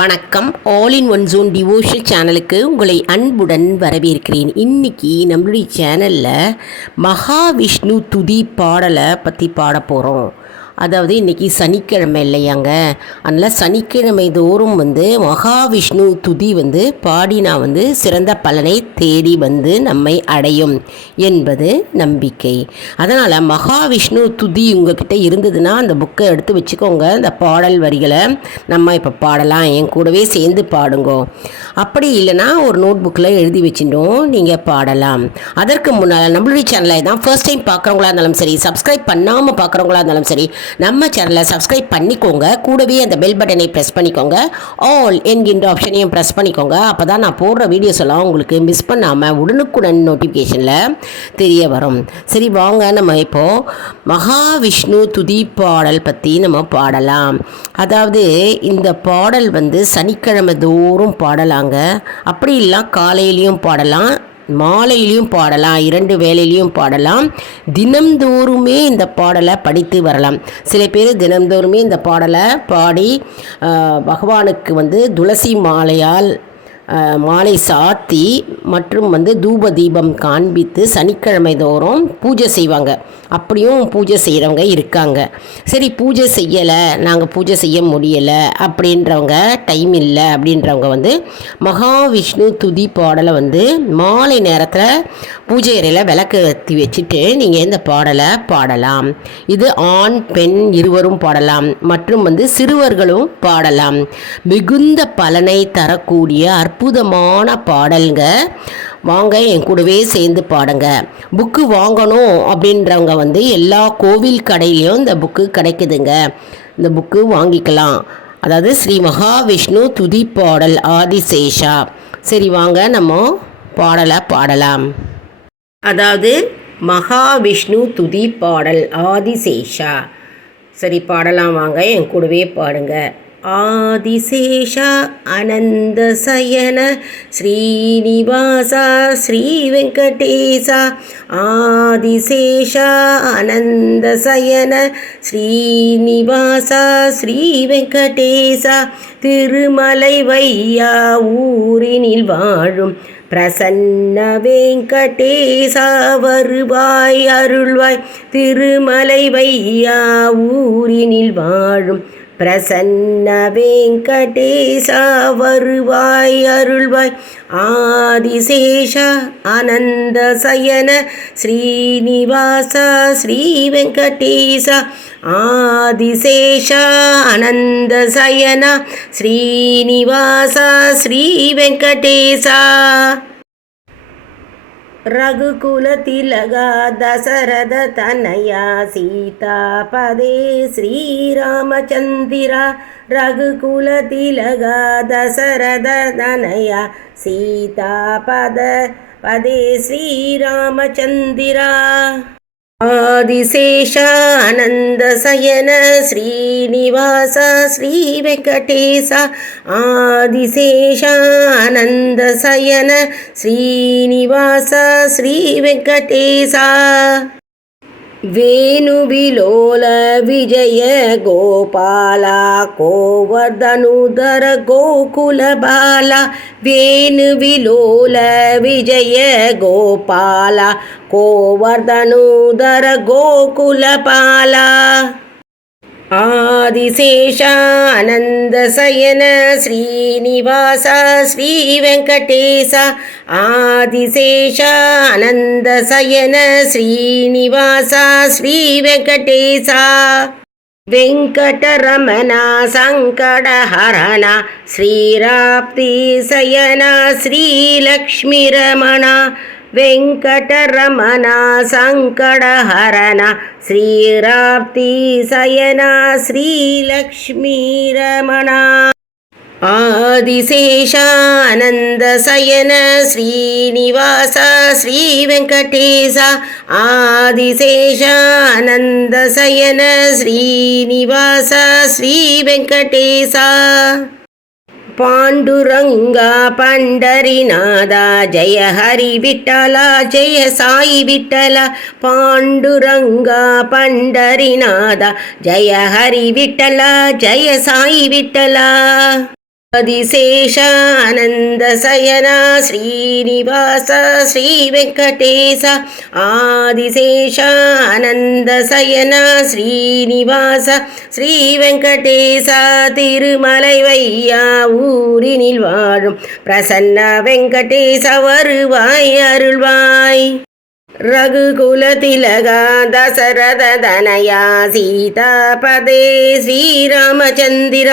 வணக்கம். All in one zone devotion சேனலுக்கு உங்களை அன்புடன் வரவேற்கிறேன். இன்னைக்கு நம்மளுடைய சேனலில் மகாவிஷ்ணு துதி பாடலை பற்றி பாட போகிறோம் அதாவது இன்றைக்கி சனிக்கிழமை இல்லையாங்க. அதனால் சனிக்கிழமை தோறும் வந்து மகாவிஷ்ணு துதி வந்து பாடினா வந்து சிறந்த பலனை தேடி வந்து நம்மை அடையும் என்பது நம்பிக்கை. அதனால் மகாவிஷ்ணு துதி உங்ககிட்ட இருந்ததுன்னா அந்த புக்கை எடுத்து வச்சுக்கோங்க. அந்த பாடல் வரிகளை நம்ம இப்போ பாடலாம். என் கூடவே சேர்ந்து பாடுங்கோ. அப்படி இல்லைன்னா ஒரு நோட் புக்கில் எழுதி வச்சுட்டோம். நீங்கள் பாடலாம். அதற்கு முன்னால் நம்மளுடைய சேனலை தான் ஃபர்ஸ்ட் டைம் பார்க்குறவங்களா இருந்தாலும் சரி சப்ஸ்கிரைப் பண்ணாமல் பார்க்குறவங்களா இருந்தாலும் சரி நம்ம சேனலை சப்ஸ்கிரைப் பண்ணிக்கோங்க. கூடவே அந்த பெல் பட்டனை ப்ரெஸ் பண்ணிக்கோங்க. ஆல் என்கின்ற ஆப்ஷனையும் ப்ரெஸ் பண்ணிக்கோங்க. அப்போ தான் நான் போடுற வீடியோஸ் எல்லாம் உங்களுக்கு மிஸ் பண்ணாமல் உடனுக்குடன் நோட்டிஃபிகேஷனில் தெரிய வரும். சரி வாங்க நம்ம இப்போது மகாவிஷ்ணு துதி பாடல் பற்றி நம்ம பாடலாம். அதாவது இந்த பாடல் வந்து சனிக்கிழமை தோறும் பாடலாங்க. அப்படி இல்லை காலையிலையும் பாடலாம் மாலையிலையும் பாடலாம் இரண்டு வேலையிலையும் பாடலாம். தினம்தோறுமே இந்த பாடலை படித்து வரலாம். சில பேர் தினம்தோறுமே இந்த பாடலை பாடி பகவானுக்கு வந்து துளசி மாலையால் மாலை சாத்தி மற்றும் வந்து தூப தீபம் காண்பித்து சனிக்கிழமை தோறும் பூஜை செய்வாங்க. அப்படியும் பூஜை செய்கிறவங்க இருக்காங்க. சரி பூஜை செய்யலை நாங்கள் பூஜை செய்ய முடியலை அப்படின்றவங்க டைம் இல்லை அப்படின்றவங்க வந்து மகாவிஷ்ணு துதி பாடலை வந்து மாலை நேரத்தில் பூஜை அறையில் விளக்கு ஏற்றி வச்சுட்டு நீங்கள் இந்த பாடலை பாடலாம். இது ஆண் பெண் இருவரும் பாடலாம். மற்றும் வந்து சிறுவர்களும் பாடலாம். மிகுந்த பலனை தரக்கூடிய அற்புதமான பாடல்ங்க. வாங்க என் கூடவே சேர்ந்து பாடுங்க. புக்கு வாங்கணும் அப்படின்றவங்க வந்து எல்லா கோவில் கடையிலையும் இந்த புக்கு கிடைக்குதுங்க. இந்த புக்கு வாங்கிக்கலாம். அதாவது ஸ்ரீ மகாவிஷ்ணு துதி பாடல் ஆதிசேஷா. சரி வாங்க நம்ம பாடலை பாடலாம். அதாவது மகாவிஷ்ணு துதி பாடல் ஆதிசேஷா. சரி பாடலாம் வாங்க என் கூடவே பாடுங்க. ஆதிசேஷா அனந்த சயன ஸ்ரீனிவாசா ஸ்ரீ வெங்கடேசா ஆதிசேஷா அனந்த சயன ஸ்ரீனிவாசா ஸ்ரீ வெங்கடேசா திருமலை வையா ஊரினில் வாழும் பிரசன்ன வெங்கடேசா வருவாய் அருள்வாய் திருமலை வையா ஊரினில் வாழும் பிரசன்ன வெங்கடேசா வருவாய் அருள்வாய். ஆதிசேஷ அனந்த சயன ஸ்ரீனிவாசா ஸ்ரீ வெங்கடேசா. ஆதிசேஷா அனந்த சயன ஸ்ரீனிவாசா ஸ்ரீ வெங்கடேசா. రఘుకుల తిలగా దశరథ తనయ సీతాపదే శ్రీరామచందిర. రఘుకుల తిలగా దశరథ తనయ సీతాపద పదే శ్రీరామచందిర. ఆదిశేష ఆనంద శయన శ్రీనివాస శ్రీ వెంకటేశ ఆదిశేష ఆనంద శయన శ్రీనివాస శ్రీ వెంకటేశ వేణువిలోల విజయ గోపాల కోవర్ధనుధర గోకుల బాల వేణువిలోల విజయ గోపాల కోవర్ధనుధర గోకుల బాల. आदिशेषानन्दशयन श्रीनिवास श्रीवेङ्कटेश आदिशेषानन्दशयन श्रीनिवास श्रीवेङ्कटेश वेङ्कटरमण सङ्कटहरण श्रीराप्तिशयन श्रीलक्ष्मीरमण वेङ्कटरमणा संकटहरण श्रीराप्तिशयन श्रीलक्ष्मीरमणा। आदिशेषानन्दशयन श्रीनिवास श्रीवेङ्कटेश। आदिशेषानन्दशयन श्रीनिवास श्रीवेङ्कटेश। பாண்டுரங்கா பண்டரிநாதா ஜெய ஹரி விட்டலா ஜெய சாயி விட்டலா. பாண்டுரங்கா பண்டரிநாதா ஜெய ஹரி விட்டலா ஜெய சாயி விட்டலா. ஆதிசேஷானந்தசயனா ஸ்ரீனிவாச ஸ்ரீ வெங்கடேச ஆதிசேஷானந்தசயனா ஸ்ரீனிவாச ஸ்ரீ வெங்கடேச திருமலை வையா ஊரினில் வாழும். பிரசன்ன வெங்கடேச வருவாய் அருள்வாய். ரகுகுலதிலகா தசரத தனயா சீதாபதே ஸ்ரீராமச்சந்திர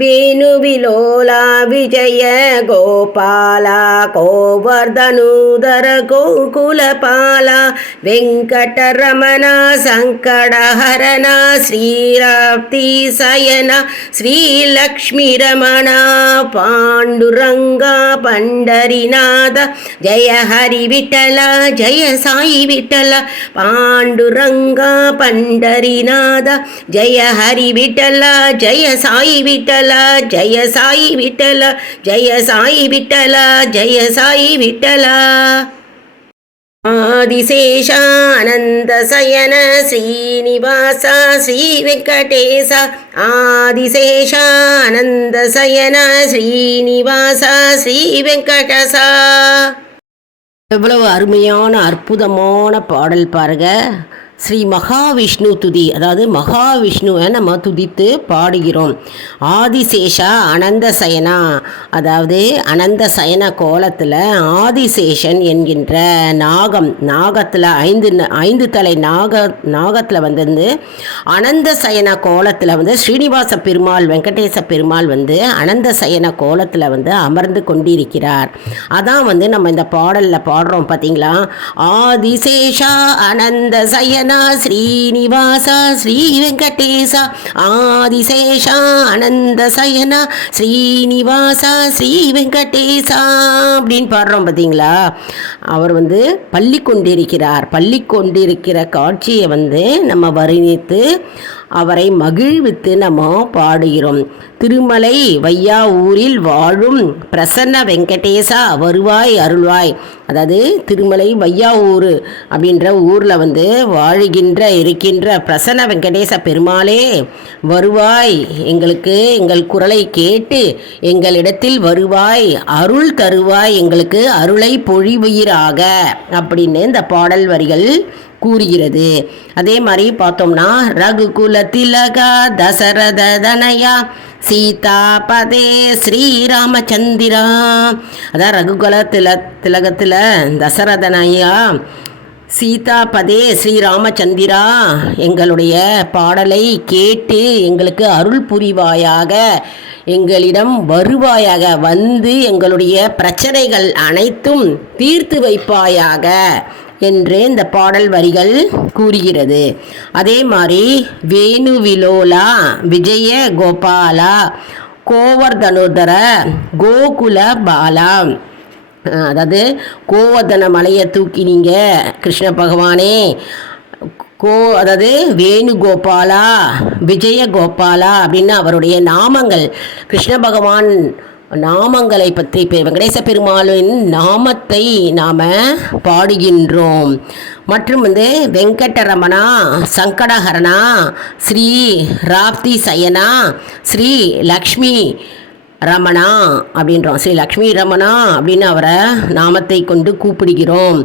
வேணுவிலோலா விஜய கோபாலா கோவர்தனூதர கோகுலபாலா வெங்கடரமண சங்கடஹரண ஸ்ரீராப்தி சயன ஸ்ரீலக்ஷ்மிரமண பாண்டுரங்கா பண்டரிநாத ஜய ஹரி விட்டல ஜய సాయి విఠల పాండురంగా పండరినాథ జయ హరి విఠల జయ సాయి విఠల జయ సాయి విఠల జయ సాయి విఠల జయ సాయి విఠల ஆதிசேஷானந்தசயன ஸ்ரீனிவாச ஸ்ரீ வெங்கடேச ஆதிசேஷானந்தசயன ஸ்ரீனிவாச ஸ்ரீ வெங்கடசா எவ்வளவு அருமையான அற்புதமான பாடல் பாருங்க. ஸ்ரீ மகாவிஷ்ணு துதி அதாவது மகாவிஷ்ணுவை நம்ம துதித்து பாடுகிறோம். ஆதிசேஷா அனந்த சயனா அதாவது அனந்த சயன கோலத்தில் ஆதிசேஷன் என்கின்ற நாகம் நாகத்தில் ஐந்து ஐந்து தலை நாக நாகத்தில் வந்து அனந்த சயன கோலத்தில் வந்து ஸ்ரீனிவாச பெருமாள் வெங்கடேச பெருமாள் வந்து அனந்த சயன கோலத்தில் வந்து அமர்ந்து கொண்டிருக்கிறார். அதான் வந்து நம்ம இந்த பாடலில் பாடுறோம் பார்த்தீங்களா ஆதிசேஷா அனந்த சயன ரமணா ஸ்ரீனிவாசா ஸ்ரீ வெங்கடேசா ஆதிசேஷா ஆனந்த சயனா ஸ்ரீனிவாசா ஸ்ரீ வெங்கடேசா அப்படின்னு பாடுறோம் பார்த்தீங்களா? அவர் வந்து பள்ளி கொண்டிருக்கிறார். பள்ளி கொண்டிருக்கிற காட்சியை வந்து நம்ம வருணித்து அவரை மகிழ்வித்து நம்ம பாடுகிறோம். திருமலை வையா ஊரில் வாழும் பிரசன்ன வெங்கடேசா வருவாய் அருள்வாய். அதாவது திருமலை வையா ஊர் அப்படின்ற ஊரில் வந்து வாழுகின்ற இருக்கின்ற பிரசன்ன வெங்கடேச பெருமாளே வருவாய். எங்களுக்கு எங்கள் குரலை கேட்டு எங்களிடத்தில் வருவாய். அருள் தருவாய். எங்களுக்கு அருளை பொழிவுயிராக. அப்படின்னு இந்த பாடல் வரிகள் கூறுகிறது. அதே மாதிரி பார்த்தோம்னா ரகுகுல திலகா தசரத தனயா சீதா பதே ஸ்ரீராமச்சந்திரா. அதான் ரகுகுல தில திலகத்தில் தசரதனையா சீதா பதே ஸ்ரீராமச்சந்திரா எங்களுடைய பாடலை கேட்டு எங்களுக்கு அருள் புரிவாயாக எங்களிடம் வருவாயாக வந்து எங்களுடைய பிரச்சனைகள் அனைத்தும் தீர்த்து வைப்பாயாக. என்று இந்த பாடல் வரிகள் கூறுகிறது. அதே மாதிரி வேணுவிலோலா விஜய கோபாலா கோவர்தனோதர கோகுல பாலா அதாவது கோவர்தன மலையை தூக்கினீங்க கிருஷ்ண பகவானே கோ அதாவது வேணுகோபாலா விஜய கோபாலா அப்படின்னு அவருடைய நாமங்கள் கிருஷ்ண பகவான் நாமங்களை பற்றி வெங்கடேச பெருமாளின் நாமத்தை நாம் பாடுகின்றோம். மற்றும் வந்து வெங்கடரமணா சங்கடஹரணா ஸ்ரீ ராப்தி சயனா ஸ்ரீ லக்ஷ்மி ரமணா அப்படின்றோம். ஸ்ரீ லக்ஷ்மி ரமணா அப்படின்னு அவரை நாமத்தை கொண்டு கூப்பிடுகிறோம்.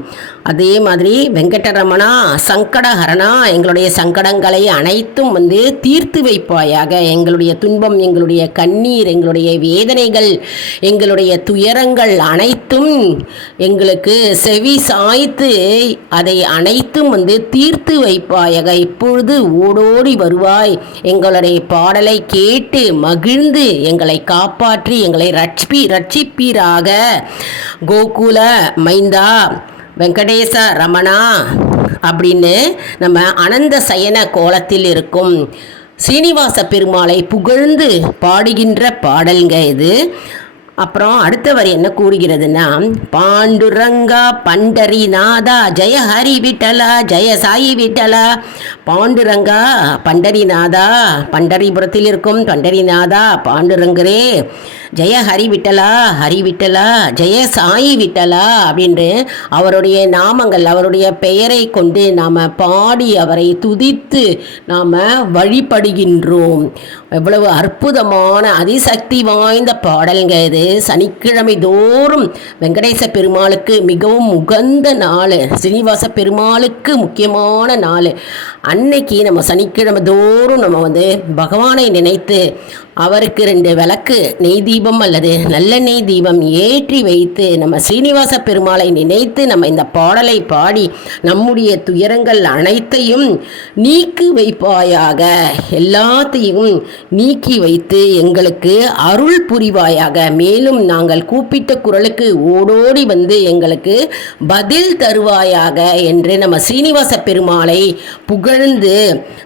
அதே மாதிரி வெங்கடரமணா சங்கடஹரணா எங்களுடைய சங்கடங்களை அனைத்தும் வந்து தீர்த்து வைப்பாயாக. எங்களுடைய துன்பம் எங்களுடைய கண்ணீர் எங்களுடைய வேதனைகள் எங்களுடைய துயரங்கள் அனைத்தும் எங்களுக்கு செவி சாய்த்து அதை அனைத்தும் வந்து தீர்த்து வைப்பாயாக. இப்பொழுது ஓடோடி வருவாய். எங்களுடைய பாடலை கேட்டு மகிழ்ந்து எங்களை காப்பாற்றி எங்களை ரட்சி ரட்சிப்பீராக. கோகுல மைந்தா வெங்கடேச ரமணா அப்படின்னு நம்ம அனந்த சயன கோலத்தில் இருக்கும் சீனிவாச பெருமாளை புகழ்ந்து பாடுகின்ற பாடல்ங்க இது. அப்புறம் அடுத்த வரி என்ன கூறுகிறதுனா பாண்டுரங்கா பண்டரி நாதா ஜெய ஹரி விட்டலா ஜெய சாயி விட்டலா பாண்டுரங்கா பண்டரிநாதா பண்டரிபுரத்தில் இருக்கும் பண்டரிநாதா பாண்டுரங்கரே ஜெய ஹரி விட்டலா ஹரி விட்டலா ஜெய சாயி விட்டலா அப்படின்று அவருடைய நாமங்கள் அவருடைய பெயரை கொண்டு நாம் பாடி அவரை துதித்து நாம் வழிபடுகின்றோம். எவ்வளவு அற்புதமான அதிசக்தி வாய்ந்த பாடலுங்க இது. சனிக்கிழமை தோறும் வெங்கடேச பெருமாளுக்கு மிகவும் உகந்த நாள். ஸ்ரீனிவாச பெருமாளுக்கு முக்கியமான நாள். அன்னைக்கு நம்ம சனிக்கிழமை தோறும் நம்ம வந்து பகவானை நினைத்து அவருக்கு ரெண்டு விளக்கு நெய் தீபம் அல்லது நல்லெண்ணெய் தீபம் ஏற்றி வைத்து நம்ம ஸ்ரீனிவாச பெருமாளை நினைத்து நம்ம இந்த பாடலை பாடி நம்முடைய துயரங்கள் அனைத்தையும் நீக்கி வைப்பாயாக. எல்லாத்தையும் நீக்கி வைத்து எங்களுக்கு அருள் புரிவாயாக. மேலும் நாங்கள் கூப்பிட்ட குரலுக்கு ஓடோடி வந்து எங்களுக்கு பதில் தருவாயாக என்று நம்ம ஸ்ரீனிவாச பெருமாளை புகழ்ந்து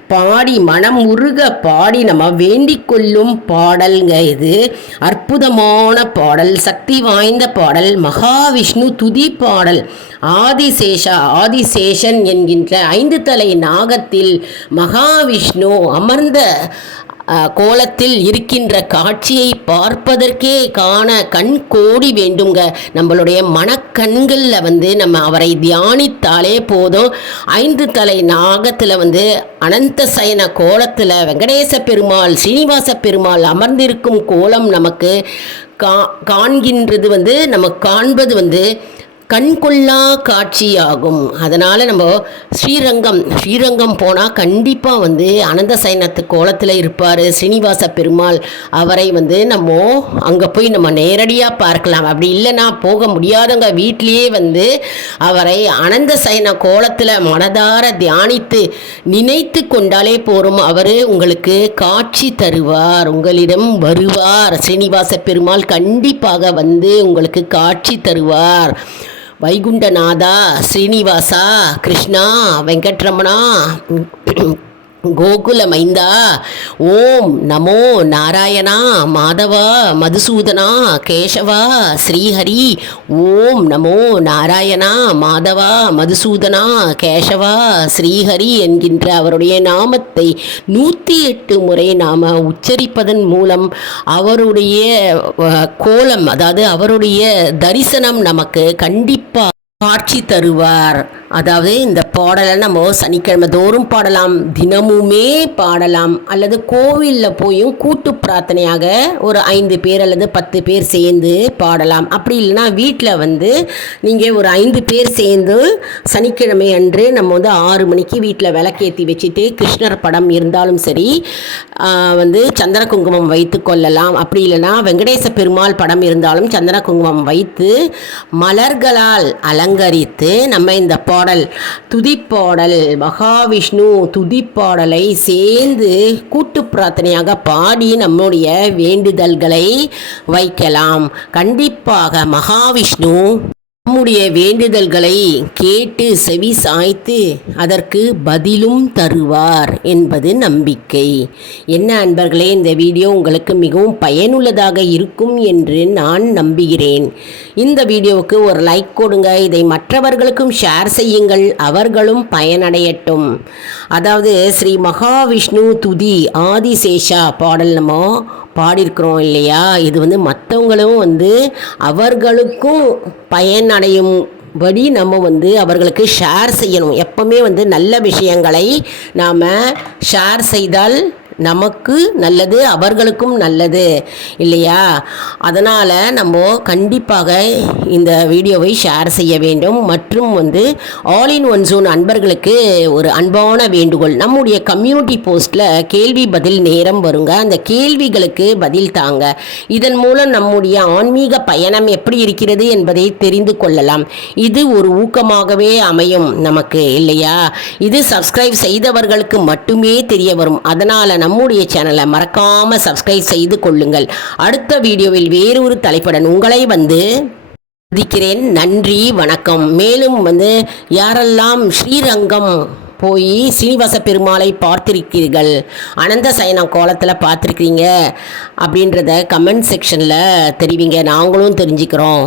பாடி மனம் உருக பாடி நம்ம வேண்டிக் கொள்ளும் பாடல்ங்க இது. அற்புதமான பாடல் சக்தி வாய்ந்த பாடல் மகாவிஷ்ணு துதி பாடல். ஆதிசேஷா ஆதிசேஷன் என்கின்ற ஐந்து தலை நாகத்தில் மகாவிஷ்ணு அமர்ந்த கோலத்தில் இருக்கின்ற காட்சியை பார்ப்பதற்கே காண கண் கோடி வேண்டுங்க. நம்மளுடைய மனக்கண்களில் வந்து நம்ம அவரை தியானித்தாலே போதும். ஐந்து தலை நாகத்தில் வந்து அனந்த சயன கோலத்தில் வெங்கடேச பெருமாள் சீனிவாச பெருமாள் அமர்ந்திருக்கும் கோலம் நமக்கு கா காண்கின்றது வந்து நம்ம காண்பது வந்து கண்கொள்ளா காட்சியாகும். அதனால் நம்ம ஸ்ரீரங்கம் ஸ்ரீரங்கம் போனால் கண்டிப்பாக வந்து அனந்த சைனத்து கோலத்தில் இருப்பார். ஸ்ரீனிவாச பெருமாள் அவரை வந்து நம்ம அங்கே போய் நம்ம நேரடியாக பார்க்கலாம். அப்படி இல்லைன்னா போக முடியாதவங்க வீட்லேயே வந்து அவரை அனந்த சைன கோலத்தில் மனதார தியானித்து நினைத்து கொண்டாலே போரும். அவர் உங்களுக்கு காட்சி தருவார் உங்களிடம் வருவார். ஸ்ரீனிவாச பெருமாள் கண்டிப்பாக வந்து உங்களுக்கு காட்சி தருவார். வைகுண்டநாதா ஸ்ரீனிவாசா கிருஷ்ணா வெங்கட்ரமணா கோகுலமைந்தா. ஓம் நமோ நாராயணா மாதவா மதுசூதனா கேசவா ஸ்ரீஹரி. ஓம் நமோ நாராயணா மாதவா மதுசூதனா கேசவா ஸ்ரீஹரி என்கின்ற அவருடைய நாமத்தை நூற்றி எட்டு முறை நாம் உச்சரிப்பதன் மூலம் அவருடைய கோலம் அதாவது அவருடைய தரிசனம் நமக்கு கண்டிப்பாக காட்சி தருவார். அதாவது இந்த பாடலை நம்ம சனிக்கிழமை தோறும் பாடலாம் தினமுமே பாடலாம். அல்லது கோவிலில் போயும் கூட்டு பிரார்த்தனையாக ஒரு ஐந்து பேர் அல்லது பத்து பேர் சேர்ந்து பாடலாம். அப்படி இல்லைன்னா வீட்டில் வந்து நீங்கள் ஒரு ஐந்து பேர் சேர்ந்து சனிக்கிழமை அன்று நம்ம வந்து ஆறு மணிக்கு வீட்டில் விளக்கேற்றி வச்சுட்டு கிருஷ்ணர் படம் இருந்தாலும் சரி வந்து சந்திர குங்குமம் வைத்து கொள்ளலாம். அப்படி இல்லைன்னா வெங்கடேச பெருமாள் படம் இருந்தாலும் சந்திர குங்குமம் வைத்து மலர்களால் அலங்கரித்து நம்ம இந்த பாடல் துதிப்பாடல் மகாவிஷ்ணு துதிப்பாடலை சேர்ந்து கூட்டு பிரார்த்தனையாக பாடி நம்முடைய வேண்டுதல்களை வைக்கலாம். கண்டிப்பாக மகாவிஷ்ணு நம்முடைய வேண்டுதல்களை கேட்டு செவி சாய்த்து அதற்கு பதிலும் தருவார் என்பது நம்பிக்கை. என்ன அன்பர்களே இந்த வீடியோ உங்களுக்கு மிகவும் பயனுள்ளதாக இருக்கும் என்று நான் நம்புகிறேன். இந்த வீடியோவுக்கு ஒரு லைக் கொடுங்க. இதை மற்றவர்களுக்கும் ஷேர் செய்யுங்கள். அவர்களும் பயனடையட்டும். அதாவது ஸ்ரீ மகாவிஷ்ணு துதி ஆதிசேஷா பாடல் நம்ம பாடியிருக்கிறோம் இல்லையா? இது வந்து மற்றவங்களும் வந்து அவர்களுக்கும் பயனடையும் படி நம்ம வந்து அவர்களுக்கு ஷேர் செய்யணும். எப்பவுமே வந்து நல்ல விஷயங்களை நாம் ஷேர் செய்தால் நமக்கு நல்லது அவர்களுக்கும் நல்லது. இல்லையா? அதனால் நம்ம கண்டிப்பாக இந்த வீடியோவை ஷேர் செய்ய வேண்டும். மற்றும் வந்து ஆல் இன் ஒன் ஜோன் அன்பர்களுக்கு ஒரு அன்பான வேண்டுகோள். நம்முடைய கம்யூனிட்டி போஸ்ட்டில் கேள்வி பதில் நேரம் வருங்க. அந்த கேள்விகளுக்கு பதில் தாங்க. இதன் மூலம் நம்முடைய ஆன்மீக பயணம் எப்படி இருக்கிறது என்பதை தெரிந்து கொள்ளலாம். இது ஒரு ஊக்கமாகவே அமையும் நமக்கு. இல்லையா? இது சப்ஸ்கிரைப் செய்தவர்களுக்கு மட்டுமே தெரிய வரும். அதனால் நம்முடைய சேனலை மறக்காம சப்ஸ்கிரைப் செய்து கொள்ளுங்கள். அடுத்த வீடியோவில் வேறொரு தலைப்புடன் உங்களை வந்து சந்திக்கிறேன். நன்றி வணக்கம். மேலும் வந்து யாரெல்லாம் ஸ்ரீரங்கம் போய் சீனிவாச பெருமாளை பார்த்திருக்கிறீர்கள் அனந்த சயனம் கோலத்தில் பார்த்துருக்கிறீங்க அப்படின்றத கமெண்ட் செக்ஷனில் தெரிவிங்க. நாங்களும் தெரிஞ்சுக்கிறோம்.